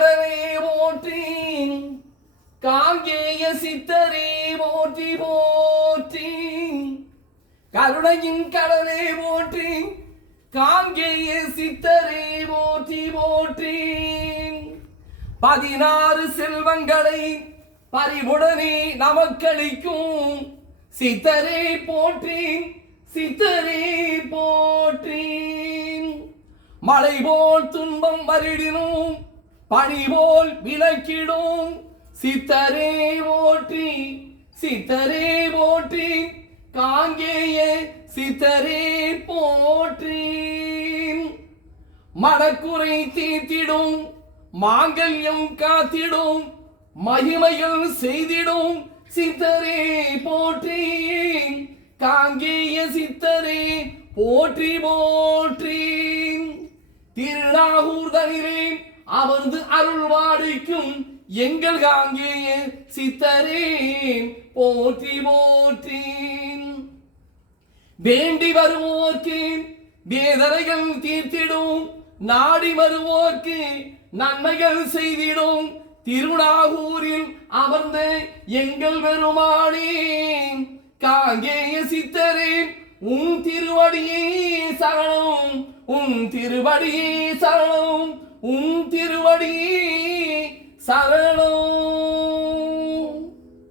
கடலே போற்றி காங்கேய சித்தரே போற்றி போற்றி கருணையின் கடலே போற்றி காங்கேய சித்தரே போற்றி போற்றி 16 செல்வங்களை பரிவுடனே நமக்களிக்கும் சித்தரே போற்றி சித்தரே போற்றி மழை போல் துன்பம் வருடினும் பனி போல் விளக்கிடும் சித்தரே போற்றி சித்தரே போற்றி காங்கேய சித்தரே போற்றி மனக்குறை தீர்த்திடும் மாங்கல்யம் காத்திடும் மகிமைகள் செய்திடும் சித்தரே போற்றி காங்கேய சித்தரே போற்றி போற்றி திருநாகூர் தனிலே அமர்ந்து அருள்வாடிக்கும் எங்கள் காங்கேய சித்தரே போற்றி போற்றி வேண்டி வருவோர்க்கு வேதனைகள் தீர்த்திடும் நாடி வருவோர்க்கு நன்மைகள் செய்திடும் திருநாகூரில் அமர்ந்த எங்கள் பெருமானே காங்கேய சித்தரே உன் திருவடியே சரணம் உன் திருவடியே சரணம் உன் திருவடியே சரணம்